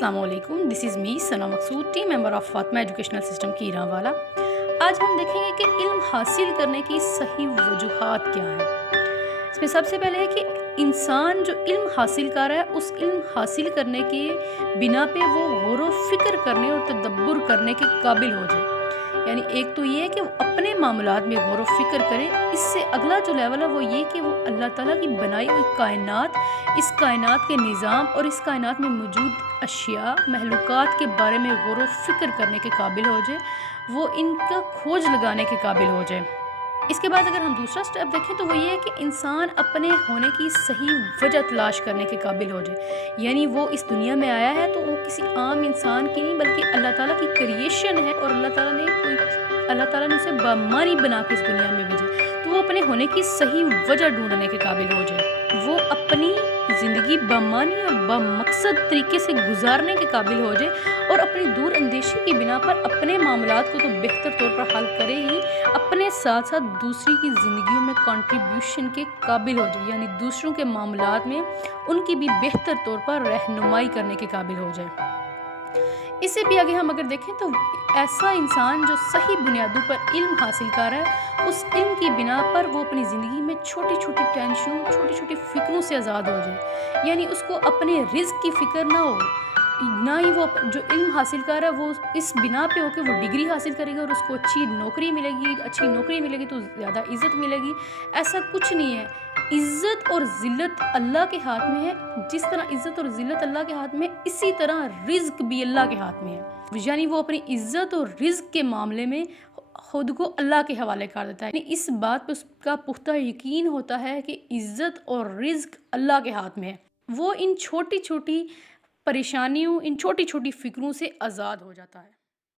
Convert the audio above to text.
अस्सलाम वालेकुम, this is me Sana Maqsood, team member of Fatima educational system की ईरानवाला। आज हम देखेंगे कि इल्म हासिल करने की सही वजूहात क्या हैं। इसमें सबसे पहले है कि इंसान जो इल्म हासिल कर रहा है, उस इल्म हासिल करने के बिना पे वो गौर व फ़िक्र करने और तदब्बुर करने के काबिल हो जाए। यानी एक तो ये है कि वो अपने मामलात में गौर व फ़िक्र करे। इससे अगला जो लेवल है वो ये कि वो अल्लाह ताला की बनाई हुई कायनात, इस कायनात के निज़ाम और इस कायनात में मौजूद अशिया महलूकात के बारे में गौर व फ़िक्र करने के काबिल हो जाए, वो इनका खोज लगाने के काबिल हो जाए। इसके बाद अगर हम दूसरा स्टेप देखें तो वो ये है कि इंसान अपने होने की सही वजह तलाश करने के काबिल हो जाए। यानी वो इस दुनिया में आया है तो वो किसी आम इंसान की नहीं बल्कि अल्लाह ताला की क्रिएशन है और अल्लाह ताला ने उसे बामानी बना के इस दुनिया में भेजा। तो वो अपने होने की सही वजह ढूंढने के काबिल हो जाए। वो अपनी ज़िंदगी बामानी और बामकसद तरीके से गुजारने के काबिल हो जाए और अपनी दूर अंदेशी की बिना पर अपने मामलात को तो बेहतर तौर पर हल करे ही, अपने साथ साथ दूसरी की ज़िंदगियों में कंट्रीब्यूशन के काबिल हो जाए। यानी दूसरों के मामलात में उनकी भी बेहतर तौर पर रहनुमाई करने के काबिल हो जाए। इससे भी आगे हम अगर देखें तो ऐसा इंसान जो सही बुनियादों पर इल्म हासिल कर रहा है, उस इल्म की बिना पर वो अपनी ज़िंदगी में छोटी छोटी टेंशनों, छोटी छोटी फ़िक्रों से आज़ाद हो जाए। यानी उसको अपने रिज़्क की फ़िक्र ना हो, ना ही वो जो इल्म हासिल कर रहा है वो इस बिना पे हो कि वो डिग्री हासिल करेगा और उसको अच्छी नौकरी मिलेगी तो ज़्यादा इज़्ज़त मिलेगी। ऐसा कुछ नहीं है। इज़्ज़त और ज़िल्लत अल्लाह के हाथ में है। जिस तरह इज़्ज़त और ज़िल्लत अल्लाह के हाथ में, इसी तरह रिज़्क भी अल्लाह के हाथ में है। यानी वो अपनी इज़्ज़त और रिज़्क के मामले में खुद को अल्लाह के हवाले कर देता है। इस बात पर उसका पुख्ता यकीन होता है कि इज़्ज़त और रिज़्क अल्लाह के हाथ में है। वो इन छोटी छोटी परेशानियों, इन छोटी छोटी फ़िक्रों से आज़ाद हो जाता है।